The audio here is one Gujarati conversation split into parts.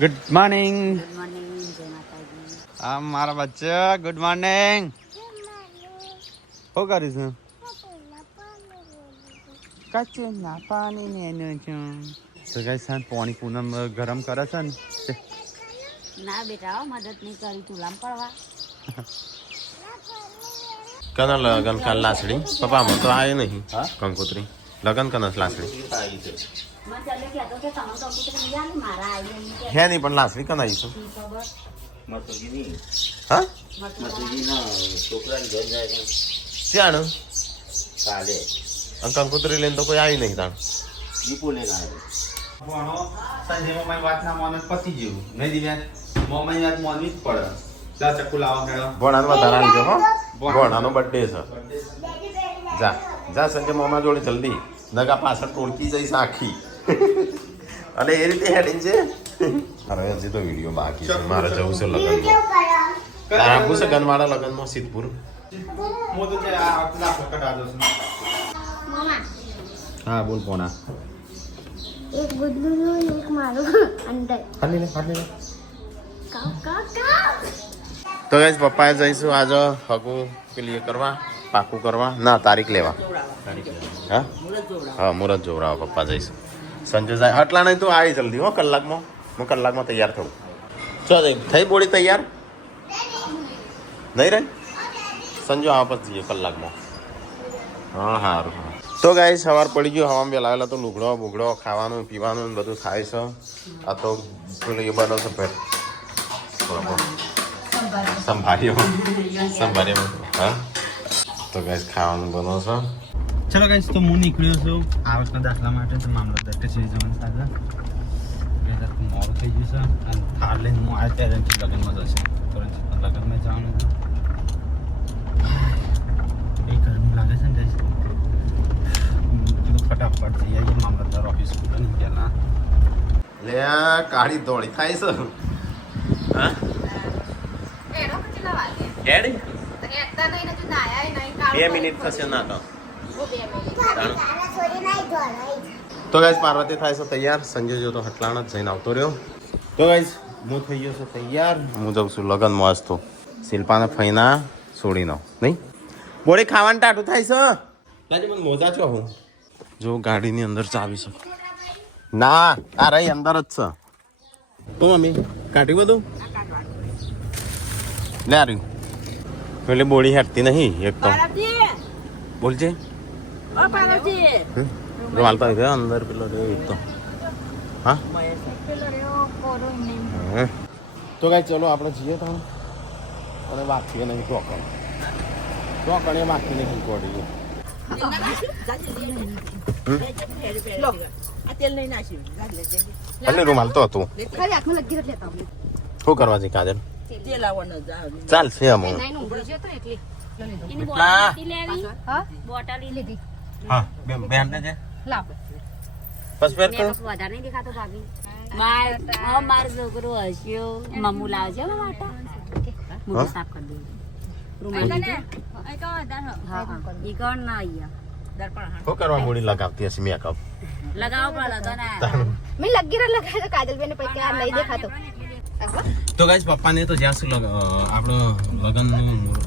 Good morning. ગુડ મોર્નિંગ, જય માતાજી. આ મારા બચ્ચા ગુડ મોર્નિંગ. શું કરીશું? કચ્ચું ના પાણી ને એનું છું તો ગાઈસ સાંજ પાણી પૂનમ ગરમ કરે છે ને ના બેટા મદદ નહીં કરી ચૂલામ પડવા. કના લગન કાલ લાસડી પપ્પા મને તો આય નહીં કંકોત્રી લગન કનસ લાસડી હે નહીં પણ લાસડી કના આવીશું હા ત્યાં કાલે કંકોત્રી લઈને તો કોઈ આવી નહીં તાણ સંજય મમ્મી વાત ના મોન પતી જેવું નહીં દિવ્યા મમ્મી વાત મોનવી જ પડે. જા ચક્કુ લાવો ખેડો ભણાનો વધારે આવીજો હો ભણાનો બર્થડે છે જા જા સંજય મામા જોડે જલ્દી નગા પાછળ ટોળકી જઈશ આખી અને એ રીતે હેડિંગ છે અરે હજી તો વિડીયો બાકી છે મારે જવું છે લગ્નમાં આપું છે ગનવાડા લગ્નમાં સિદ્ધપુર હું તો છે આ લાફો કઢા દઉં છું. હા બોલ પોના એક ગુડલું એક મારું અંદર ખાલી લે કાવ કાવ કાવ તો ગાઈસ પપ્પાએ જઈશું આજે હગું પેલી કરવા પાકું કરવા ના તારીખ લેવા હા હા મુહૂર્ત જોવરાવા પપ્પા જઈશું સંજય જાય આટલા નહીં તો આવી જલ્દી હો કલાકમાં હું કલાકમાં તૈયાર થવું ચો થઈ બોડી તૈયાર નહીં રે સંજો આવા પછી જઈએ કલાકમાં હા સારું હા તો ગાઈસ સવાર પડી ગયો હવામાં બેલાવેલા તો લુગડો બુગડો ખાવાનું પીવાનું બધું થાય છે આ તો પેલું એ બનાવશે ભેટ સંભાળ્યો હા તો ગાઈસ ખાવાનું બનાવશો. ચલો ગાઈસ તો હું નીકળ્યો છું આવકના દાખલા માટે તો મામલતદાર કચેરી જવાનું સાથે મોડું થઈ ગયું છે અને થાર લઈને હું આ ત્યારે લગ્નમાં જશે તો લગ્નમાં જવાનું હતું એ ગરમી લાગે છે ને ગાઈસ ફટાફટ થઈ જાય મામલતદાર ઓફિસ ખુલે ને પહેલાં લે કાળી દોડી થાય છે હા એડી 2 મિનિટ થશે ના તો ગાઈસ પાર્વતી થાય છે તૈયાર સંજય જો તો હટલાણ જ જઈને આવતો રહ્યો તો ગાઈસ હું થઈ ગયો છું તૈયાર હું જાઉં છું લગનમાં આજ તો શિલ્પાને ફઈના છોડીનો નહીં બોડી ખાવાનું ટાટું થાય છે લાજે મને મોજા છો હું જો ગાડીની અંદર ચાવી શકો ના આ રહી અંદર જ છે તો મમ્મી કાઢી બધું લે આવ્યું એટલે બોડી હેઠતી નહીં એક તો બોલજે હાલતા હોય અંદર પેલો એક તો હા તો કાંઈ ચલો આપણે જઈએ તો અને વાંચીએ નહીં ચોકણ વાંચી નહીં પડી એટલે રૂમાલ તો હતું શું કરવા છે કાજલ ચાલશે અમુ હા બેન ને છે બસ ફેર કરો વધારે નહીં દેખાતો ભાભી માર છોકરો હસ્યો મમ્મુ લાવજો માટા મું સાફ કરી દઉં રૂમાલ ઈ કોણ ના આયા શું કરવા બોડી લગાવતી હશે મેકઅપ લગાવો પડે તો ના મેં લગીરો લગાવ્યો તો કાજલ બેન પછી આ નહીં દેખાતો તો ગાઈસ પપ્પાને તો જ્યાં સુધી આપણો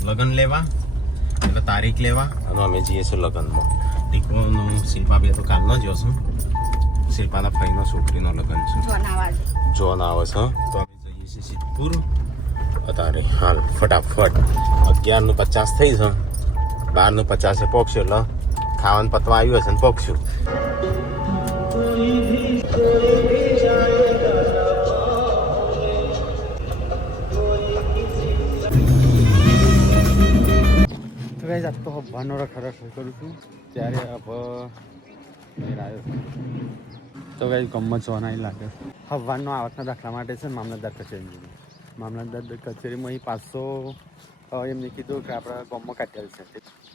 લગન લેવા એટલે તારીખ લેવા અને અમે જઈએ છીએ લગનમાં દીકરોનું શિલ્પા બે તો કાલનો જ હશું શિલ્પાના ફઈનો છોકરીનો લગન છે જોન આવે છે તો અમે જઈએ છીએ સિદ્ધપુર અત્યારે હાલ ફટાફટ 11:50 થઈ છે 12:50 પોકશું એટલે ખાવાનું પતવા આવ્યું હશે ને પોકશું તો ગાઈસ આજ તો હવાનો ખરેખર કરું છું ત્યારે હવે મેળ આવ્યો તો ગાઈસ ગમત જોવાની લાગે હવાનો આવકના દાખલા માટે છે ને મામલતદાર કચેરી મામલતદાર કચેરીમાં અહીં 500 એમને કીધું કે આપણા ગામમાં કાઢેલ છે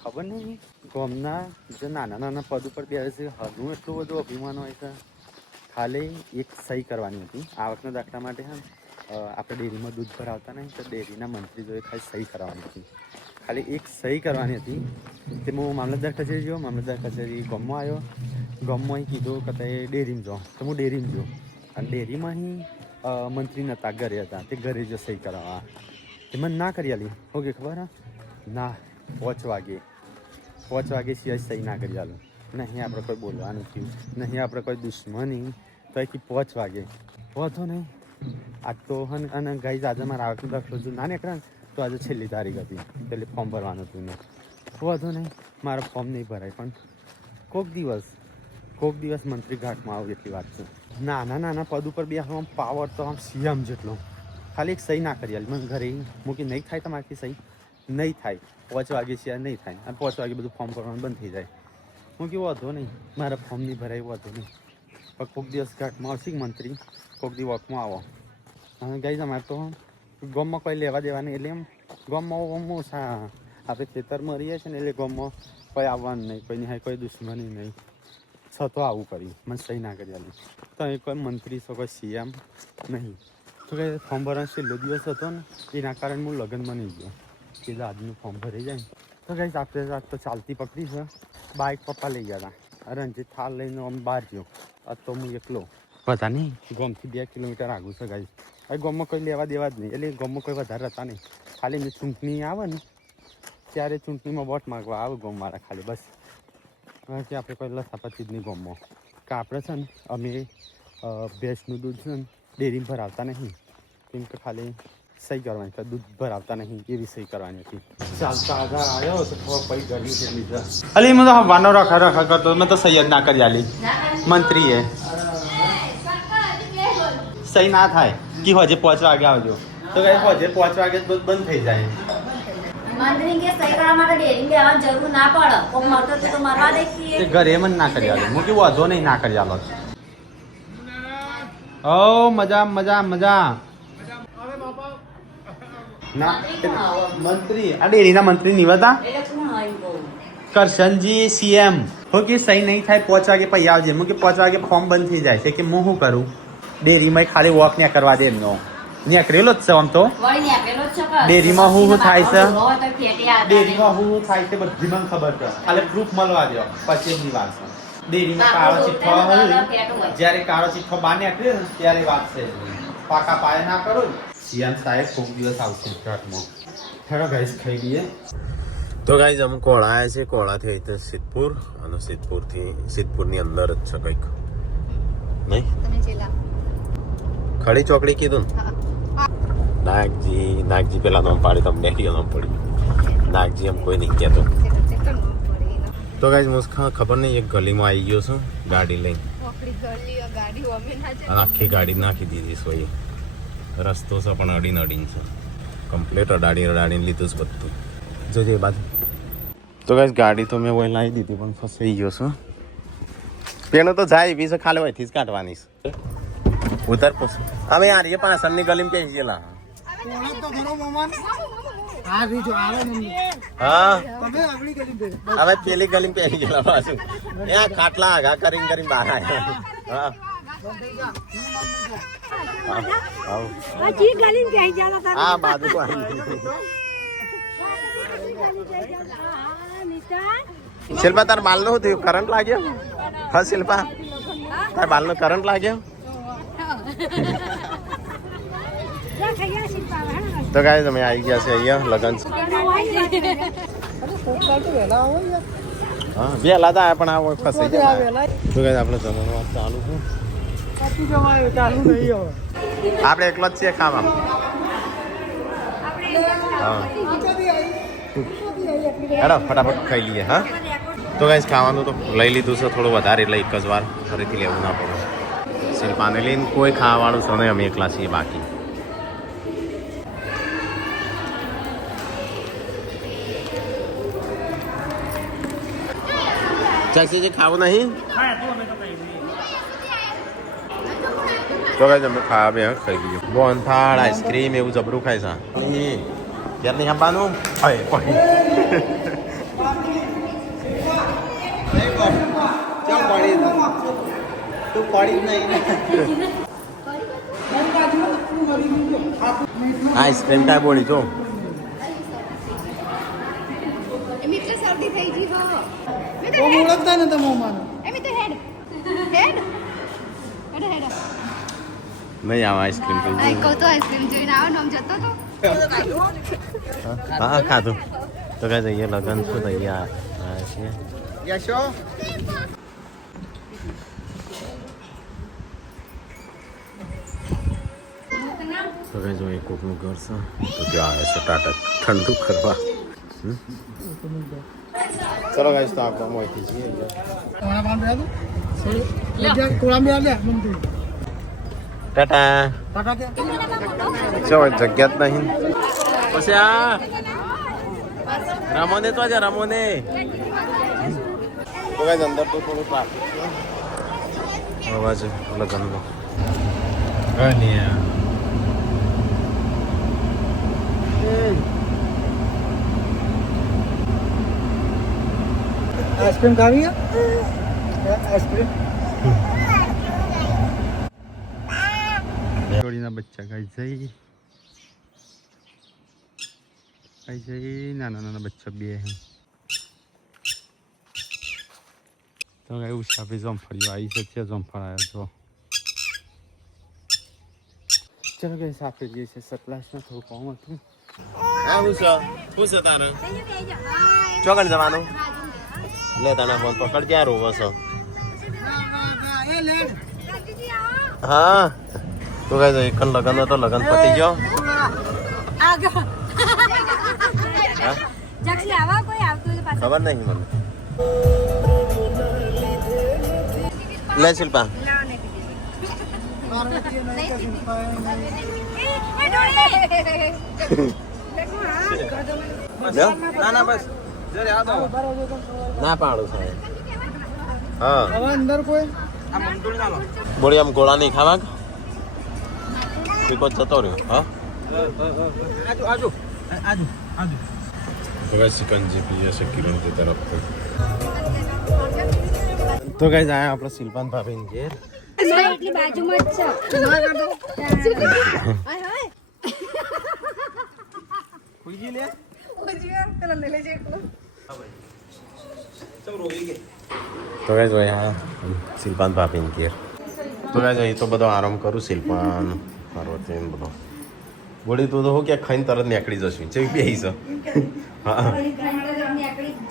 ખબર નહીં ગામના જે નાના નાના પદ ઉપર બેસે છે હદનું એટલું બધું અભિમાન હોય છે ખાલી એક સહી કરવાની હતી આવકના દાખલા માટે હા આપણે ડેરીમાં દૂધ ભરાવતા નહીં તો ડેરીના મંત્રી જોડે ખાલી સહી કરવાની હતી ખાલી એક સહી કરવાની હતી તે હું મામલતદાર કચેરી ગયો મામલતદાર કચેરી ગામમાં આવ્યો ગામમાં અહીં કીધું કે તે ડેરીમાં જાઓ તો હું ડેરીમાં ગયો અને ડેરીમાં અહીં મંત્રી નહોતા ઘરે હતા, તે ઘરે જ સહી કરાવવા તે મને ના કરી આલી. ઓકે ખબર હા ના 5 વાગે સિવાય સહી ના કરી આલું. નહીં આપણે કોઈ બોલવાનું થયું, નહીં આપણે કોઈ દુશ્મની, તો અહીંથી 5 વાગે વધો નહીં. આજ તો અને ગાઈ આજે મારા આવતું દાખલો જો ના નીકળે ને તો આજે છેલ્લી તારીખ હતી, એટલે ફોર્મ ભરવાનું હતું ને વધો નહીં. મારો ફોર્મ નહીં ભરાય, પણ કોક દિવસ મંત્રી ઘાટમાં આવું એટલી વાત છે. નાના પદ ઉપર બેસવામાં પાવર તો આમ સીએમ જેટલો. ખાલી એક સહી ના કરી આલી મને ઘરે મૂકી. નહીં થાય તમારાથી સહી નહીં થાય, 5 વાગે સિવાય નહીં થાય, અને 5 વાગે બધું ફોર્મ ભરવાનું બંધ થઈ જાય. હું કેવું વાંધો નહીં, મારા ફોર્મ નહીં ભરાય વાંધો નહીં, પણ કોઈક દિવસ ઘાટમાં આવશે મંત્રી, કોઈક દિવસ વોકમાં આવો. અને ગઈ અમારે તો ગામમાં કોઈ લેવા દેવા નહીં, એટલે એમ ગામમાં ઓછા આપણે ખેતરમાં રહીએ છીએ ને, એટલે ગામમાં કોઈ આવવાનું નહીં, કોઈ નહીં, કોઈ દુશ્મની નહીં. છતો આવું કર્યું, મને સહી ના કરી આલી. તો અહીં કોઈ મંત્રી છે, કોઈ સીએમ નહીં. તો કે ફોર્મ ભરવાનો છેલ્લો દિવસ હતો ને, એના કારણે હું લગ્નમાં નહીં ગયો. કીધું આજનું ફોર્મ ભરી જાય. તો કઈ આપણે તો ચાલતી પકડી છે. બાઇક પપ્પા લઈ ગયા હતા, રણજીત થાળ લઈને આમ બહાર ગયો. આજ તો હું એકલો પતા નહીં. ગામથી 2 કિલોમીટર આગું છે ગાઈ. હવે ગામમાં કોઈ લેવા દેવા જ નહીં, એટલે ગામમાં કોઈ વધારે હતા નહીં. ખાલી એમની ચૂંટણી આવે ને ત્યારે ચૂંટણીમાં વોટ માગવા આવે ગામવાળા ખાલી, બસ. કે આપણે કોઈ લસાપતિ જ નહીં ગામમાં. કે આપણે છે ને અમે ભેંસનું દૂધ છે ને ડેરીમાં ભરાવતા નહીં, કેમ કે ખાલી સહી કરવાની, કે દૂધ ભરાવતા નહીં એવી સહી કરવાની હતી. ચાલતા આગળ આવ્યો તો ખબર પડી ગરમી છે લીધા. અલી મેં તો હવાનો રખા કરતો, મેં તો સહી જ ના કરી આલી મંત્રીએ. સહી ના થાય કે હજે 5 વાગે આવજો, તો કઈ હજે 5 વાગે દૂધ બંધ થઈ જાય. મંત્રી કે સહી કરવા માટે ડેરી બેવાની જરૂર ના પડે, કોક મળતો તો મરવા દે કે ઘરે મને ના કરી આલો. હું કેવું વાંધો નહીં ના કરી આલો. ઓ મજા ના મંત્રી, આ ડેરીના મંત્રી નિવતા એટલે કોણ હોય બહુ કરશનજી સીએમ. હો કે સહી નહીં થાય 5 વાગે પછી આવજે. હું કે 5 વાગે ફોર્મ બંધ થઈ જાય છે, કે હું શું કરું ડેરીમાં ખાલી વોક ને કરવા દે એમનો નીકળેલો જ છે. આમ તો વળી ને આપેલો જ છે કે ડેરીમાં શું થાય છે, હોય તો ફેટી આવતા ડેરીમાં શું થાય છે બધી મને ખબર છે. ખાલી પ્રૂફ મળવા દો પછી એમની વાત છે. ડેરીમાં કાળો ચિઠ્ઠો હોય, જ્યારે કાળો ચિઠ્ઠો બહાર નીકળે ને ત્યારે વાત છે. પાકા પાયે ના કરો. સીએમ સાહેબ કોઈક દિવસ આવશે ઘાટમાં. હેડો ગાઈસ ખાઈ લઈએ. તો ગાઈઝ અમે કોળા આવ્યા છે. કોળાથી અહીં તો સિદ્ધપુર, અને સિદ્ધપુરની અંદર જ છે કંઈક નહીં. ખડી ચોકડી કીધું ને. નાગજી પેલા નામ પાડી, તમને નામ પડી. નાગજી એમ કોઈ નહીં કહેતો. તો ગાઈઝ મુસ્કા ખબર નહીં, એક ગલીમાં આવી ગયો છું ગાડી લઈને, અને આખી ગાડી નાખી દીધી સોએ. રસ્તો છે પણ અડીને છે, કમ્પ્લીટ અડાડીને લીધું છે બધું. જોજે એ બાજુ. તો ગાઈઝ ગાડી તો મેં વહી લાવી દીધી, પણ ફસાઈ ગયો છું. પેલો તો જાય બી છે, ખાલી વહીથી જ કાઢવાની છે. ઉતર પોસ અમે યાર એ પાછળની ગલીમાં ક્યાં ગયેલા. હા હવે પેલી ગલીમાં પહેરી ગયેલા પાછું. એ ખાટલા આગા કરીને બહાર આવ્યા. હા હા બાજુ શિલ્પા તાર બાલ નું થયું, કરંટ લાગ્યો? હા શિલ્પા તાર બાલ નો કરંટ લાગ્યો? તો ગાઈસ અમે આવી ગયા છે અહીંયા લગન. હા વહેલા તો પણ આ ફસાઈ ગયા. તો ગાઈસ આપણે જમવાનું ચાલુ છે. આપણે એકલો જ છીએ ખાવા. હા હેડો ફટાફટ ખાઈ લઈએ. હા તો ગાઈસ ખાવાનું તો લઈ લીધું છે થોડું વધારે, એટલે એક જ વાર ફરીથી લેવું ના પડે. શિલ્પાને લઈને કોઈ ખાવાવાળું છે નહીં, અમે એકલા છીએ બાકી. ચાકસીજી ખાવું નહીં? તો ગાઈસ અમે ખાવા બે ખાઈ ગયું. બોનથાળ આઈસ્ક્રીમ એવું જબરું ખાય છે. ઘેર નહીં આપવાનું. આઈસ્ક્રીમ કાંઈ બોલી જો. નહીં આવે આઈસ્ક્રીમ તો કહું તો આઈસ્ક્રીમ જોઈને આવો ને આમ જતો તો હા ખાધું તો કઈ જઈએ લગન શું તૈયાર છીએ યશો તો કઈ જોઈએ કોકનું ઘર છે તો ત્યાં આવે છે ટાટા ઠંડુ કરવા ચલો ગાઈસ તો આપણે મોઈથી છીએ ટાટા ચો જગ્યા જ નહીં પછી આ રમોને તો આજે રમોને તો ગાઈસ અંદર તો થોડું ટ્રાફિક છે અવાજ લગનનો કઈ નહીં आइसक्रीम खानी है आइसक्रीम जोड़ीना बच्चा कहीं नाना बच्चा भी है तो कहीं उषा पे जमफड़ी आई सकती है जमफड़ आया तो चलो कहीं साफ जैसे सतलाश में थोड़ा कम હતું હા હું છે તારે ચોકડ જવાનું લે તાના ફોન પકડ ક્યાં રોવો છો હા તો કઈ તો એક લગન હતો લગન પતી ગયો ખબર નહીં મને લે શિલ્પા ના બસ ના પાડું સાહેબ હા અંદર કોઈ બોડી આમ ગોળા નહીં ખાવા પીકો જતો રહ્યો હા હવે સિકંજી પીએ છે કિરણ તે તરફ તો ગાઈસ આયા આપણે શિલ્પાન ભાભીને ઘેર એટલી બાજુમાં જ તો ગાઈસ ભાઈ હા શિલ્પાન ભાભીને ઘેર તો ગાઈસ અહીં તો બધો આરામ કરું શિલ્પાન પાર્વતી ને બધો બોડી તું તો હો ક્યાં ખાઈને તરત નીકળી જશું છે બે છે હા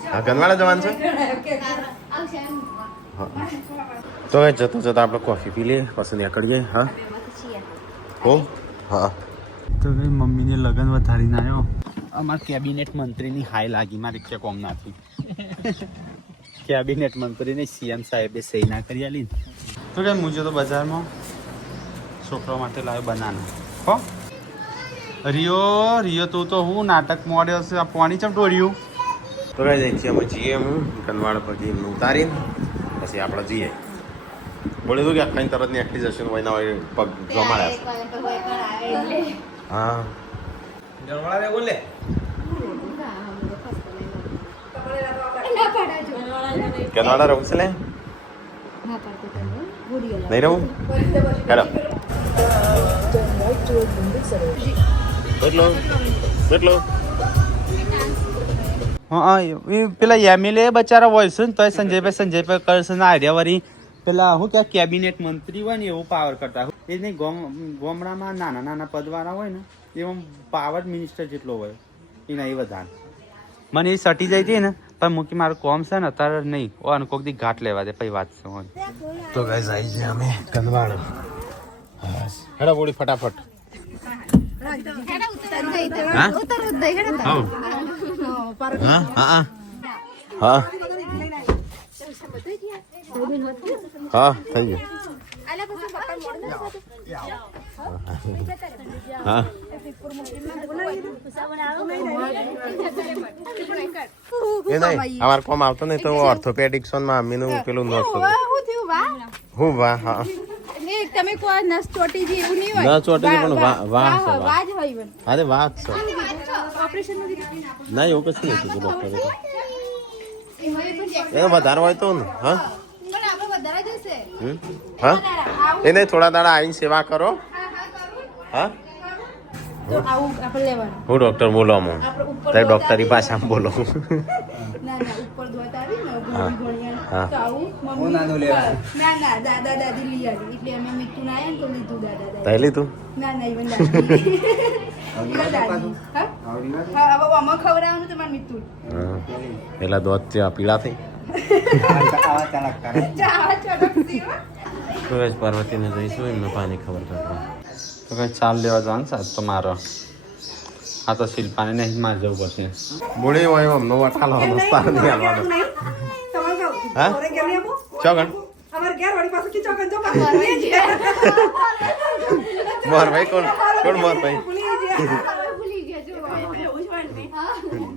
હા ગનવાડા જવાનું છે તો ગાઈસ જતો જતા આપણે કોફી પી લઈએ પછી નીકળીએ હા હો હા તો ભાઈ મમ્મીને લગન વધારીને આવ્યો અમારા કેબિનેટ મંત્રીની હાય લાગી મારે ક્યાં કોમ નાથી કેબિનેટ મંત્રીને સીએમ સાહેબે સહી ના કરી આલી તો કે મુજે તો બજારમાં છોકરા માટે લાવ્યો બનાના હો રિયો તું તો હું નાટક મોડ્યો છે આ પાણી ચમ ટોળ્યું તો ગાઈસ અહીંથી અમે જઈએ હું કનવાડ પરથી એમને ઉતારીને પછી આપણે જઈએ બોલે તો કે આખાની તરત નીકળી જશે ને વહીના હોય પગ જમાડ્યા હા જણવાળા બોલે કનવાડા રહું છે લે નહીં રહું હેલો કેટલો હા એ પેલા એમએલએ બચારા હોય છે ને તો સંજયભાઈ કરશે ને આર્યાવારી પેલા હું ક્યાં કેબિનેટ મંત્રી હોય ને એવું પાવર કરતા એ નહીં ગામડામાં નાના નાના પદવાળા હોય ને એમાં પાવર મિનિસ્ટર જેટલો હોય એના એ વધારે મને એ સટી જાય હતી ને પણ મૂકી મારું કોમ છે ને અત્યારે નહીં ઓ અને કોક દી ઘાટ લેવા દે પછી વાત છે તો ગાઈસ આવી ગયા અમે કનવાડ હેડો બોડી ફટાફટ હા હા હા હા થઈ ગયું હા એ નહીં અમારે કોમ આવતો નહીં તો ઓર્થોપેડિક્સ માં અમ્મીનું પેલું નસ હું વાહ હા તમે કોઈ નસ ચોટી જી એવું નહીં ન ચોટી પણ વાહ છે વાજ હોય બન અરે વાહ છે ઓપરેશન ના એવું કશું નહીં કીધું ડોક્ટરે તો એ વધારે હોય તો ને હા હા એ નહીં થોડા દાડા આવીને સેવા કરો હા હું ડોક્ટર બોલો તારી ડોક્ટરી ભાષામાં બોલો ના ઉપર ધોત આવી ને હા. ઘોડિયા તો આવું મમ્મી ના ના દાદા દાદી લઈ આવી એટલે અમે મીઠું ના આવ્યા ને તો લીધું દાદા દાદી તઈ લીધું ના ના ઈવન દાદી ઈવન દાદી હા હા હવે આમાં ખવડાવવાનું તમારે મીઠું પેલા દોધ ત્યાં પીળા થઈ ચા ચડકતી હો તો જ પાર્વતીને જઈશું એમને પાણી ખબર કાઢવા તો કઈ ચાલ લેવા જવાનું સાહેબ તો મારો આ તો શિલ્પાને નહીં મારે જવું પડશે બોડી હોય અમનો વટાલો નસ્તા નહીં આવવાનો હા ચોગન મોર ભાઈ કોણ મોર ભાઈ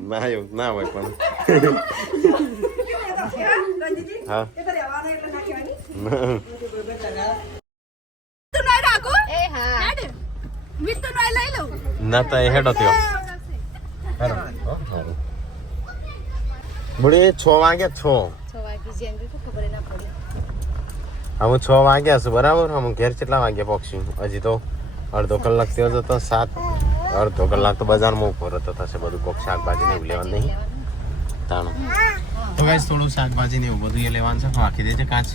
ના એવું ના હોય પણ હા ના તો હેડો થયો બોડી 6 વાગ્યા 6 હું 6 વાગ્યા છું બરાબર હું ઘેર કેટલા વાગ્યા પહોંચ્યું હજી તો અડધો કલાક થયો તો 7 અડધો કલાક તો બજારમાં ઉપર હતો થશે બધું કોક શાકભાજી ને એવું લેવાનું નહીં તાણું તો ગાઈસ થોડું શાકભાજી ને એવું બધું એ લેવાનું છે વાંકી દેજે કાચ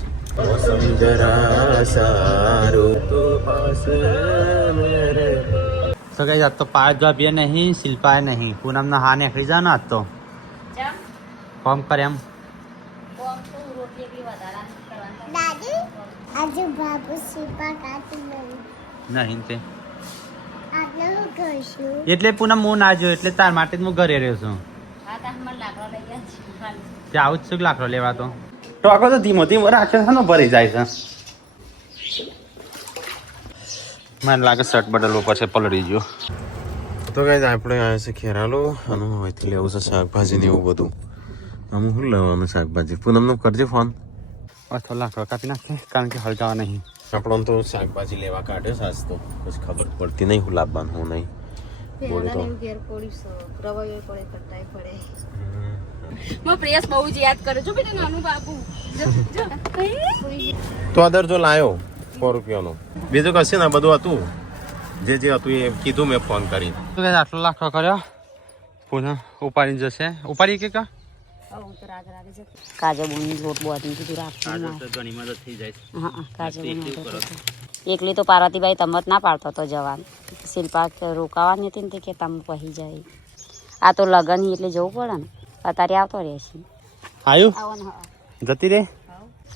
તો કઈ આજ તો પાયલ ભાભીએ નહીં શિલ્પાએ નહીં પૂનમના હા નીકળી જા ને આજ તો ફોર્મ કરે એમ દાદી આજે બાબુ શિલ્પા કાઢી નહીં તે આજે હું કરશું એટલે પૂનમ હું ના જોયો એટલે તાર માટે જ હું ઘરે રહ્યો છું ત્યાં આવું જ છું લાકડો લેવા તો ટોકો તો ધીમો ધીમો રાખ્યો છે ને ભરી જાય છે મને લાગે શર્ટ બદલવો પડશે પલળી ગયો તો ગાઈસ આપણે આવ્યા છે ખેરાલો અને અહીંથી લેવું છે શાકભાજી ને એવું બધું આમ શું લેવાનું શાકભાજી પૂનમનું કરજે ફોન અથવા લાકડો કાપી નાખે કારણ કે હળગાવા નહીં આપણો તો શાકભાજી લેવા કાઢ્યો સાસ તો પછી ખબર પડતી નહીં હું લાવવાનું હું નહીં બોલે તો પ્રિયાસ બહુ જ યાદ કરે છો બેટા નાનું બાબુ તો અદર જો લાયો 100 રૂપિયાનો બીજું કશું ને બધું હતું જે હતું એ કીધું મેં ફોન કરી તો કઈ આટલો લાકડો કર્યો પૂનમ ઉપાડી જશે ઉપાડી કે કા કાજુ બોની લોટ બોધી કીધું રાખવું ઘણી મદદ થઈ જાય હા કાજુ એકલી તો પાર્વતીભાઈ તમત ના પાડતો તો જવાન શિલ્પા રોકાવાની હતી ને તે કે તમે પહી જાય આ તો લગન એટલે જવું પડે ને અત્યારે આવતો રહેશે આયુ આવો ને જતી રે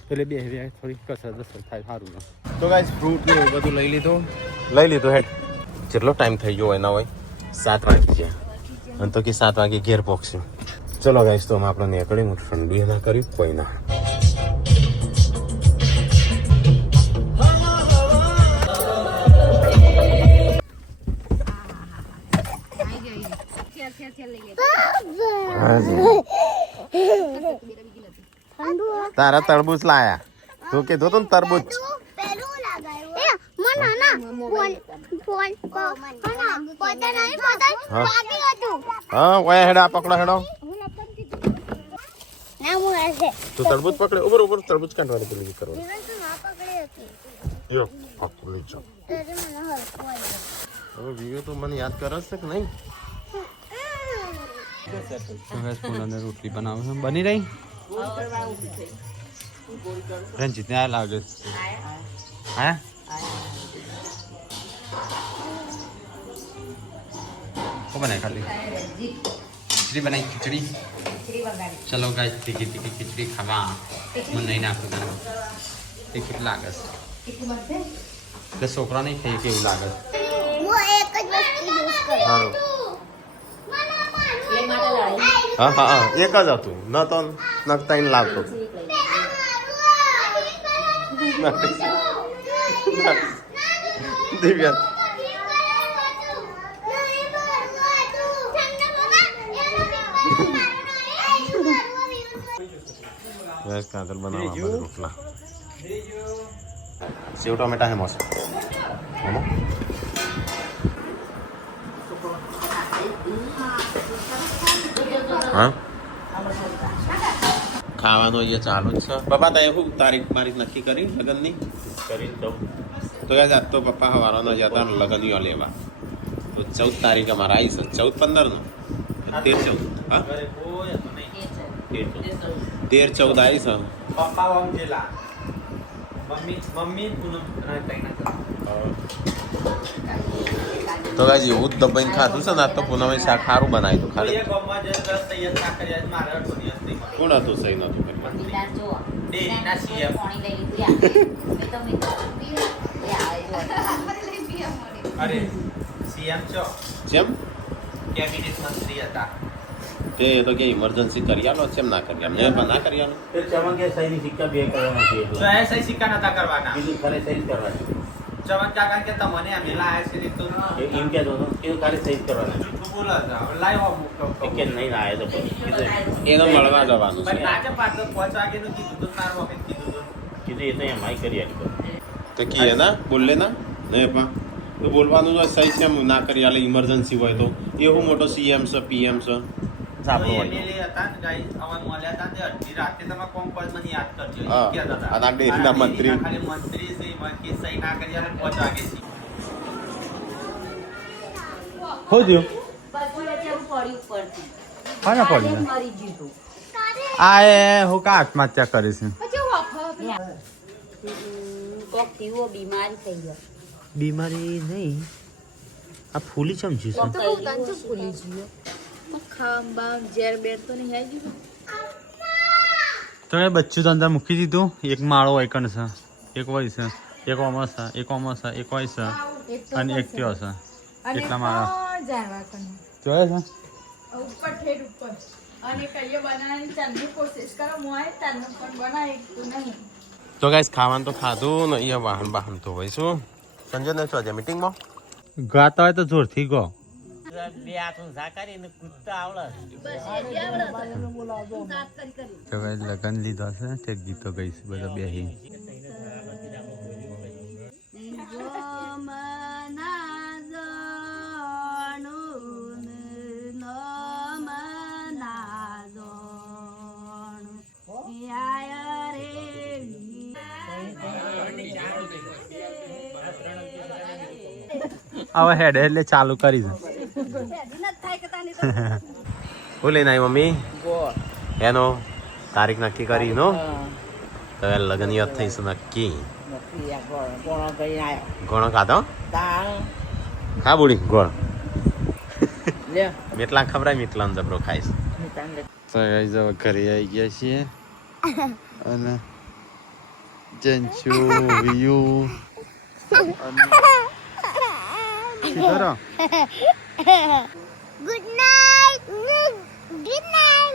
એટલે બે થોડી કસરત થાય સારું તો ગાઈસ ફ્રૂટ ને એવું બધું લઈ લીધું હેડ જેટલો ટાઈમ થઈ ગયો એના હોય 7 વાગી ગયા અને તો કે 7 વાગે ઘેર પહોંચ્યું ચલો ગાઈસ તો આપણે નીકળી હું ઠંડુ ના કર્યું કોઈ ના તારા તરબૂચ લાયા તું કીધું તું ને તરબૂચ પેલું લગાવ્યું એ મને ના ફોન પોતા નહીં પોતા વાગી હતું હા ઓય હેડા પકડો હેડો ના હું હશે તું તરબૂચ પકડે ઉપર તરબૂચ કાઢવાની પેલી કરવાની જીવન તો ના પકડી હતી યો પકડી જાઓ ત્યારે મને હલકો આવ્યો હવે વિડિયો તો મને યાદ કરે છે કે નહીં પૂનમને રોટલી બનાવું છું બની રહી રંજીતને આ લાગે હા શું બનાય ખાલી ખીચડી બનાવી ખીચડી ચલો ગાય તીખી તીખી ખીચડી ખાવા મને નહીં નાખું તને તીખી લાગે છે એટલે છોકરા નહીં ખાઈએ કેવું લાગે હું એક જ વસ્તુ યુઝ કરું સારું એ માટે લડાઈ હા એક જ હતું ન તો નખતા એને લાગતો દિવ્યા કાતર બનાવવા રોટલા સેવ ટમેટા હે મોસ હા ખાવાનું એ ચાલુ જ છે પપ્પા તે શું તારીખ નક્કી કરી લગ્નની કરી દઉં તો યાર આજ તો પપ્પા હવારના જતા લગ્નીઓ લેવા તો 14 તારીખ અમારે આવી છે 14-15 નો 13-14 હા 13-14 આવી છે. પપ્પા ઓમ જેલા મમ્મી પૂનમ કઈ ના તો ગાઈસ એવું જ દબાઈને ખાધું છે ને આજ તો પૂનમે શાક સારું બનાવ્યું હતું ખાલી. ગમવા જે 10 તૈયાર ના કર્યા મારે અડધો દિવસ નહીં મળે. કોણ હતું સહી નતું કર્યું? મંદિરના જો ડેરીના CM. પાણી લઈ લીધું મેં તો અરે સીએમ છો જેમ કેબિનેટ મંત્રી હતા. તે તો કે ઇમરજન્સી કરી આલો છે એમ ના કરી આલો મેં પણ ના કરી આલો. તો એ સહી સિક્કા નતા કરવાના. ચમન કાકા કે તમને અમે લાયા છે રીત તો જૂઠું બોલો છો. હવે લાયો મૂકો એનો મળવા જવાનું પણ છે. નાચે પાછળ 5 વાગેનું કીધું તો 4 વખત કીધું તો તો કી ના બોલે ના નહીં પા તો બોલવાનું જો સહી છે એમ ના કરી આલે ઇમરજન્સી હોય તો એવું મોટો સીએમ છે પીએમ છે સાપડો હોય એમએલએ હતા ને ગાઈસ અમને મળ્યા હતા તે અડધી રાતે તમે કોમ પર મને યાદ કરજો હા. એ કહેતા હતા. અને આ ડેરીના મંત્રી. ખાલી મંત્રી છે એમાં કે સહી ના કરી આલે 5 વાગે છે. બધું હો વચ્ચે એવું પડ્યું ઉપરથી હા ના પડી મરી ગયું તું. આ એ હું કા આત્મહત્યા કરી છે કોક પીવો બીમારી થઈ ગયો બીમારી નહીં આ ફૂલી ચમચી છે તો એ બચ્ચું તો અંદર મૂકી દીધું. એક માળો એકણ છે, એક વય છે, એક ઓમસ છે, એક ઓમસ છે, એક વય છે અને એક ત્યો છે. એટલા માળા જોયે છે. ઉપર ઠેર ઉપર અને કઈએ બનાવવાની ચાલની કોશિશ કરો મોય તારનો પણ બનાય તું નહીં. તો ગાઈસ ખાવાનું તો ખાધું ને અહીંયા વાહન બાહન તો હોય શું સંજય ને શું છે મીટિંગમાં ગાતા હોય તો જોરથી ગો. તો ભાઈ લગન લીધા છે તે ગીતો ગઈશ બધા બેહી. હવે હેડ એટલે ચાલુ કરી છે. હું લઈને આવી મમ્મી એનો તારીખ નક્કી કરી નો તો લગન યાદ થઈશું નક્કી ઘણો ખાધો ખા બુડી ગોળ મેટલા ખબરાય મીટલા જબરો ખાઈશ. તો ગાઈસ હવે ઘરે આવી ગયા છીએ અને જંચુ view good night good night